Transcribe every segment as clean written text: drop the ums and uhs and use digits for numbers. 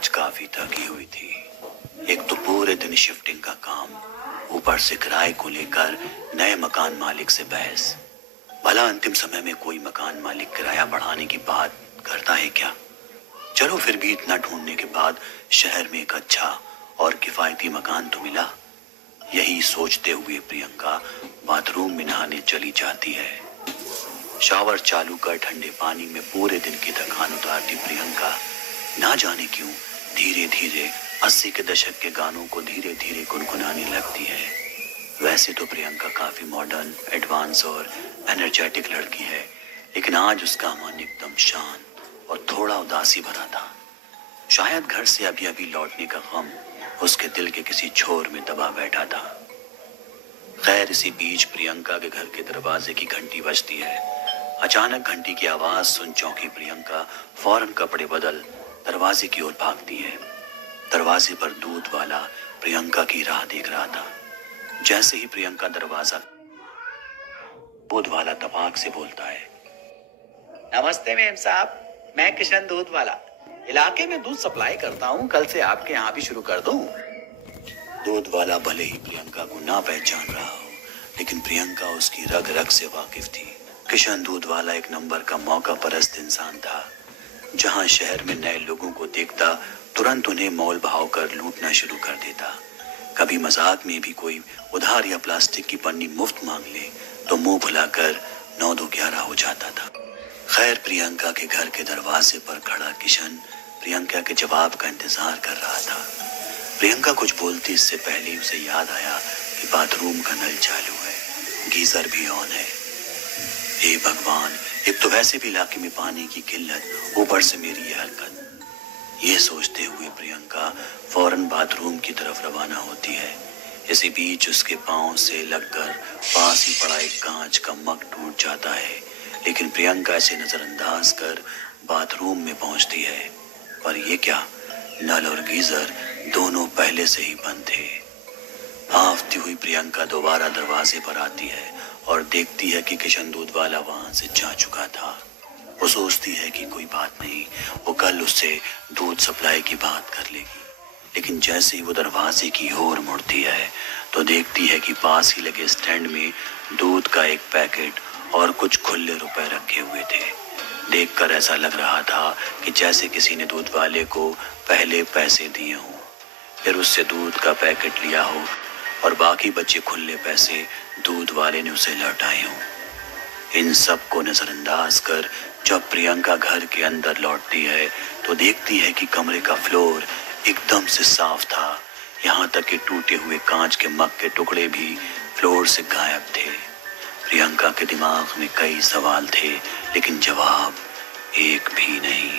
आज काफी थकी हुई थी। एक तो पूरे दिन शिफ्टिंग का काम, ऊपर से किराए को लेकर नए मकान मालिक से बहस। भला अंतिम समय में कोई मकान मालिक किराया बढ़ाने की बात करता है क्या? चलो फिर भी इतना ढूंढने के बाद शहर में एक अच्छा और किफायती मकान तो मिला। यही सोचते हुए प्रियंका बाथरूम में नहाने चली जाती है। शावर चालू कर ठंडे पानी में पूरे दिन की थकान उतारती प्रियंका ना जाने क्यों धीरे धीरे 80 के दशक के गानों को धीरे धीरे गुनगुनाने लगती है। वैसे तो प्रियंका काफी मॉडर्न, एडवांस और एनर्जेटिक लड़की है, लेकिन आज उसका मन एकदम शांत और थोड़ा उदासी भरा था। शायद घर से अभी अभी लौटने का गम उसके दिल के किसी छोर में दबा बैठा था। खैर, इसी बीच प्रियंका के घर के दरवाजे की घंटी बजती है। अचानक घंटी की आवाज सुन चौंकी प्रियंका फौरन कपड़े बदल दरवाजे की ओर भागती है। दरवाजे पर दूध वाला प्रियंका की राह देख रहा था। जैसे ही प्रियंका दरवाजा, दूध वाला तपाक से बोलता है, नमस्ते मेम साहब, मैं किशन दूध वाला इलाके में दूध सप्लाई करता हूँ। कल से आपके यहाँ भी शुरू कर दूँ। दूध वाला भले ही प्रियंका को ना पहचान रहा हो, लेकिन प्रियंका उसकी रग रग से वाकिफ थी। किशन दूध वाला एक नंबर का मौका परस्त इंसान था। जहां शहर में नए लोगों को देखता तुरंत उन्हें मोल भाव कर लूटना शुरू कर देता। कभी मजाक में भी कोई उधार या प्लास्टिक की पन्नी मुफ्त मांग ले तो मुंह भुलाकर 9-2-11 हो जाता था। खैर, प्रियंका के घर के दरवाजे पर खड़ा किशन प्रियंका के जवाब का इंतजार कर रहा था। प्रियंका कुछ बोलती इससे पहले उसे याद आया कि बाथरूम का नल चालू है, गीजर भी ऑन है। हे भगवान, एक तो वैसे भी इलाके में पानी की किल्लत, ऊपर से मेरी ये हरकत। ये सोचते हुए प्रियंका फौरन बाथरूम की तरफ रवाना होती है। इसी बीच उसके पांव से लगकर पास ही पड़ा एक कांच का मग टूट जाता है, लेकिन प्रियंका इसे नजरअंदाज कर बाथरूम में पहुंचती है। पर ये क्या, नल और गीजर दोनों पहले से ही बंद थे। हांफती हुई प्रियंका दोबारा दरवाजे पर आती है और देखती है कि किशन दूध वाला वहां से जा चुका था। वो सोचती है कि कोई बात नहीं, वो कल उससे दूध सप्लाई की बात कर लेगी। लेकिन जैसे ही वो दरवाजे की ओर मुड़ती है तो देखती है कि पास ही लगे स्टैंड में दूध का एक पैकेट और कुछ खुले रुपए रखे हुए थे। देखकर ऐसा लग रहा था कि जैसे किसी ने दूध वाले को पहले पैसे दिए हों, फिर उससे दूध का पैकेट लिया हो और बाकी बचे खुले पैसे दूध वाले ने उसे लौटाए हों। इन सब को नजरअंदाज कर जब प्रियंका घर के अंदर लौटती है तो देखती है कि कमरे का फ्लोर एकदम से साफ था। यहाँ तक कि टूटे हुए कांच के मग के टुकड़े भी फ्लोर से गायब थे। प्रियंका के दिमाग में कई सवाल थे, लेकिन जवाब एक भी नहीं।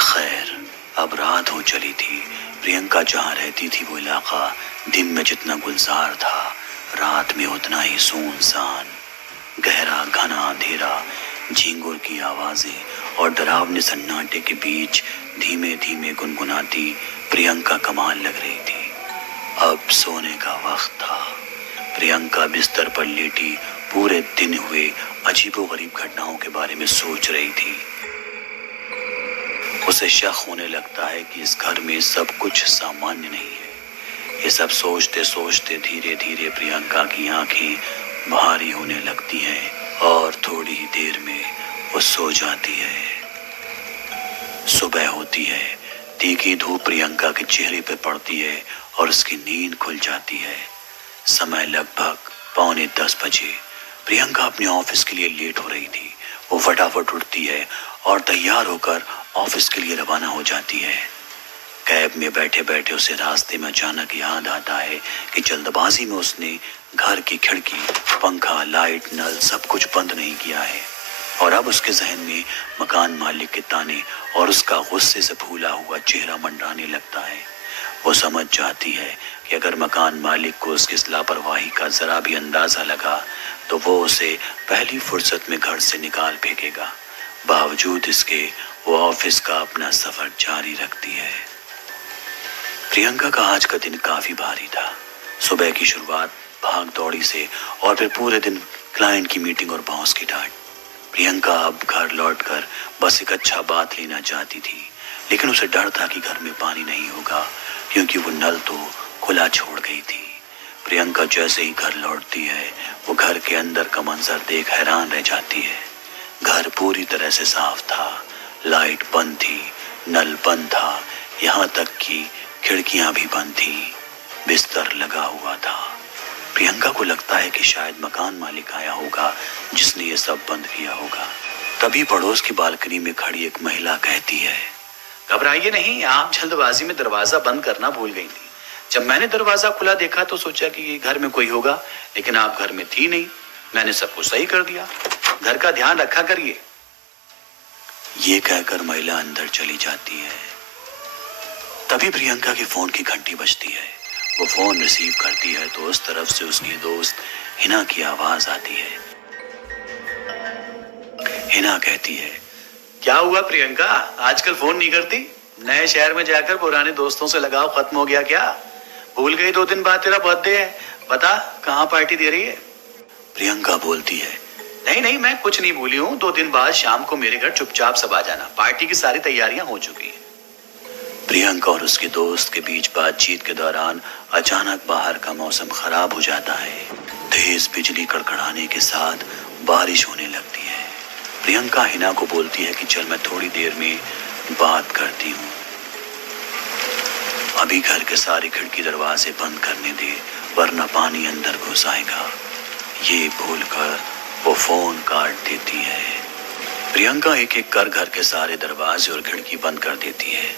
खैर, अब रात हो चली थी। प्रियंका जहाँ रहती थी वो इलाका दिन में जितना गुलजार था, रात में उतना ही सुनसान। गहरा घना अंधेरा, झींगुर की आवाजें और डरावने सन्नाटे के बीच धीमे धीमे गुनगुनाती प्रियंका कमाल लग रही थी। अब सोने का वक्त था। प्रियंका बिस्तर पर लेटी पूरे दिन हुए अजीबोगरीब घटनाओं के बारे में सोच रही थी। उसे शक होने लगता है कि इस घर में सब कुछ सामान्य नहीं है। ये सब सोचते सोचते धीरे धीरे प्रियंका की आंखें भारी होने लगती हैं और थोड़ी ही देर में वो सो जाती है। सुबह होती है, तीखी धूप प्रियंका के चेहरे पे पड़ती है और उसकी नींद खुल जाती है। समय लगभग 9:45 बजे। प्रियंका अपने ऑफिस के लिए लेट हो रही थी। वो फटाफट उठती है और तैयार होकर ऑफिस के लिए रवाना हो जाती है। कैब में बैठे बैठे उसे रास्ते में अचानक याद आता है कि जल्दबाजी में उसने घर की खिड़की, पंखा, लाइट, नल सब कुछ बंद नहीं किया है। और अब उसके जहन में मकान मालिक के ताने और उसका गुस्से से फूला हुआ चेहरा मंडराने लगता है। वो समझ जाती है कि अगर मकान मालिक को उसकी इस लापरवाही का जरा भी अंदाजा लगा तो वो उसे पहली फुर्सत में घर से निकाल फेंकेगा। बावजूद इसके वो ऑफिस का अपना सफर जारी रखती है। प्रियंका का आज का दिन काफी भारी था। सुबह की शुरुआत भाग दौड़ी से और फिर पूरे दिन क्लाइंट की मीटिंग और बॉस की डांट। प्रियंका अब घर लौटकर बस एक अच्छा बात लेना चाहती थी। लेकिन उसे डर था कि घर में पानी नहीं होगा, क्योंकि वो नल तो खुला छोड़ गई थी। प्रियंका जैसे ही घर लौटती है, वो घर के अंदर का मंजर देख हैरान रह जाती है। घर पूरी तरह से साफ था, लाइट बंद थी, नल बंद था, यहाँ तक कि खिड़कियां भी बंद थी, बिस्तर लगा हुआ था। प्रियंका को लगता है कि शायद मकान मालिक आया होगा जिसने ये सब बंद किया होगा। तभी पड़ोस की बालकनी में खड़ी एक महिला कहती है, घबराइए नहीं, आप जल्दबाजी में दरवाजा बंद करना भूल गई थी। जब मैंने दरवाजा खुला देखा तो सोचा कि घर में कोई होगा, लेकिन आप घर में थी नहीं। मैंने सब कुछ सही कर दिया। घर का ध्यान रखा करिए। ये कहकर महिला अंदर चली जाती है। तभी प्रियंका के फोन की घंटी बजती है। वो फोन रिसीव करती है तो उस तरफ से उसकी दोस्त हिना की आवाज आती है। हिना कहती है, क्या हुआ प्रियंका, आजकल फोन नहीं करती? नए शहर में जाकर पुराने दोस्तों से लगाव खत्म हो गया क्या? भूल गई 2 दिन बाद तेरा बर्थडे है। बता, कहाँ पार्टी दे रही है? प्रियंका बोलती है, नहीं नहीं, मैं कुछ नहीं भूली हूँ। 2 दिन बाद शाम को मेरे घर चुपचाप सब आ जाना। पार्टी की सारी तैयारियां हो चुकी हैं। प्रियंका और उसके दोस्त के बीच बातचीत के दौरान अचानक बाहर का मौसम खराब हो जाता है। तेज बिजली कड़कड़ाने के साथ बारिश होने लगती है। प्रियंका हिना को बोलती है कि चल मैं थोड़ी देर में बात करती हूँ, अभी घर के सारे खिड़की दरवाजे बंद करने दे, वरना पानी अंदर घुस आएगा। ये भूलकर वो फोन काट देती है। प्रियंका एक एक कर घर के सारे दरवाजे और खिड़की बंद कर देती है,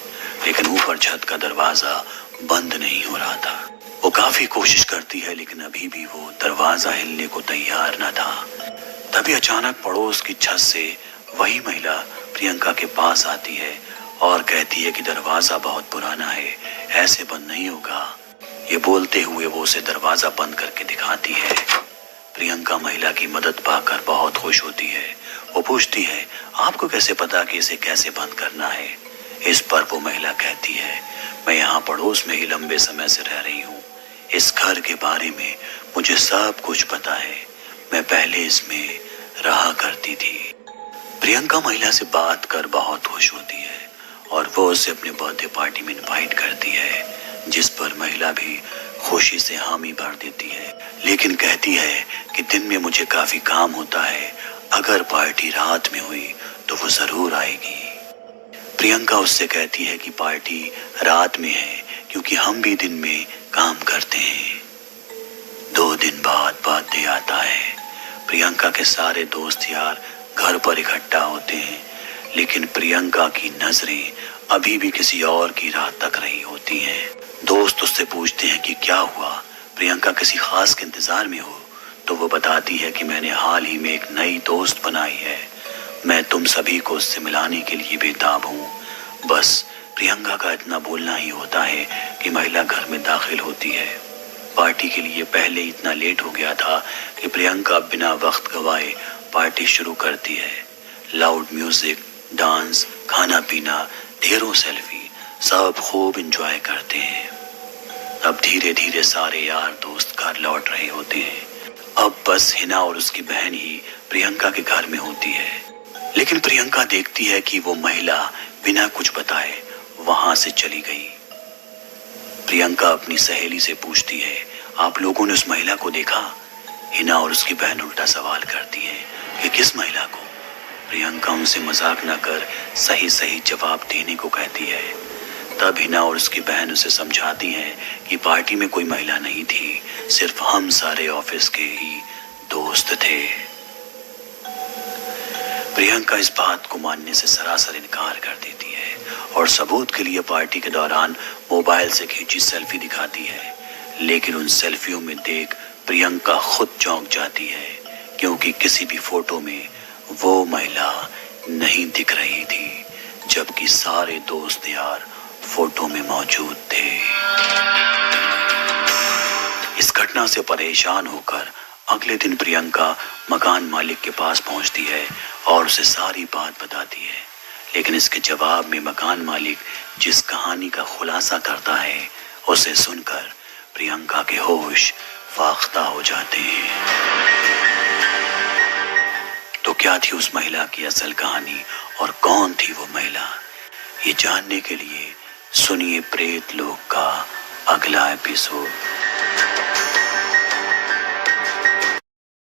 लेकिन ऊपर छत का दरवाजा बंद नहीं हो रहा था। वो काफी कोशिश करती है, लेकिन अभी भी वो दरवाजा हिलने को तैयार न था। तभी अचानक पड़ोस की छत से वही महिला प्रियंका के पास आती है और कहती है कि दरवाजा बहुत पुराना है, ऐसे बंद नहीं होगा। ये बोलते हुए वो उसे दरवाजा बंद करके दिखाती है। प्रियंका महिला की मदद पाकर बहुत खुश होती है। वो पूछती है, आपको कैसे पता कि इसे कैसे बंद करना है? इस पर वो महिला कहती है, मैं यहाँ पड़ोस में ही लंबे समय से रह रही हूँ। इस घर के बारे में मुझे सब कुछ पता है। मैं पहले इसमें रहा करती थी। प्रियंका महिला से बात कर बहुत खुश होती है और वो उसे अपने बर्थडे पार्टी में इनवाइट करती है, जिस पर महिला भी खुशी से हामी भर देती है, लेकिन कहती है कि दिन में मुझे काफी काम होता है। अगर पार्टी रात में हुई तो वो जरूर आएगी। प्रियंका उससे कहती है कि पार्टी रात में है क्योंकि हम भी दिन में काम करते हैं। 2 दिन बाद बर्थडे आता है। प्रियंका के सारे दोस्त यार घर पर इकट्ठा होते हैं, लेकिन प्रियंका की नजरें अभी भी किसी और की राह तक रही होती हैं। दोस्त उससे पूछते हैं कि क्या हुआ, प्रियंका किसी खास के इंतजार में हो? तो वो बताती है कि मैंने हाल ही में एक नई दोस्त बनाई है। मैं तुम सभी को उससे मिलाने के लिए बेताब हूँ। बस प्रियंका का इतना बोलना ही होता है कि महिला घर में दाखिल होती है। पार्टी के लिए पहले इतना लेट हो गया था कि प्रियंका बिना वक्त गवाए पार्टी शुरू करती है। लाउड म्यूजिक, डांस, खाना पीना, ढेरों सेल्फी, सब खूब एंजॉय करते हैं। अब धीरे धीरे सारे यार दोस्त घर लौट रहे होते हैं। अब बस हिना और उसकी बहन ही प्रियंका के घर में होती है, लेकिन प्रियंका देखती है कि वो महिला बिना कुछ बताए वहां से चली गई। प्रियंका अपनी सहेली से पूछती है, आप लोगों ने उस महिला को देखा? हिना और उसकी बहन उल्टा सवाल करती है कि किस महिला को? प्रियंका उनसे मजाक न कर सही सही जवाब देने को कहती है। तब हिना और उसकी बहन उसे समझाती हैं कि पार्टी में कोई महिला नहीं थी, सिर्फ हम सारे ऑफिस के ही दोस्त थे। प्रियंका इस बात को मानने से सरासर इनकार कर देती है और सबूत के लिए पार्टी के दौरान मोबाइल से खींची सेल्फी दिखाती है, लेकिन उन सेल्फियों में देख प्रियंका खुद चौंक जाती है, क्योंकि किसी भी फोटो में वो महिला नहीं दिख रही थी, जबकि सारे दोस्त यार फोटो में मौजूद थे। इस घटना से परेशान होकर अगले दिन प्रियंका मकान मालिक के पास पहुंचती है और उसे सारी बात बताती है, लेकिन इसके जवाब में मकान मालिक जिस कहानी का खुलासा करता है उसे सुनकर प्रियंका के होश फाख्ता हो जाते हैं। तो क्या थी उस महिला की असल कहानी और कौन थी वो महिला? ये जानने के लिए सुनिए प्रेत लोक का अगला एपिसोड।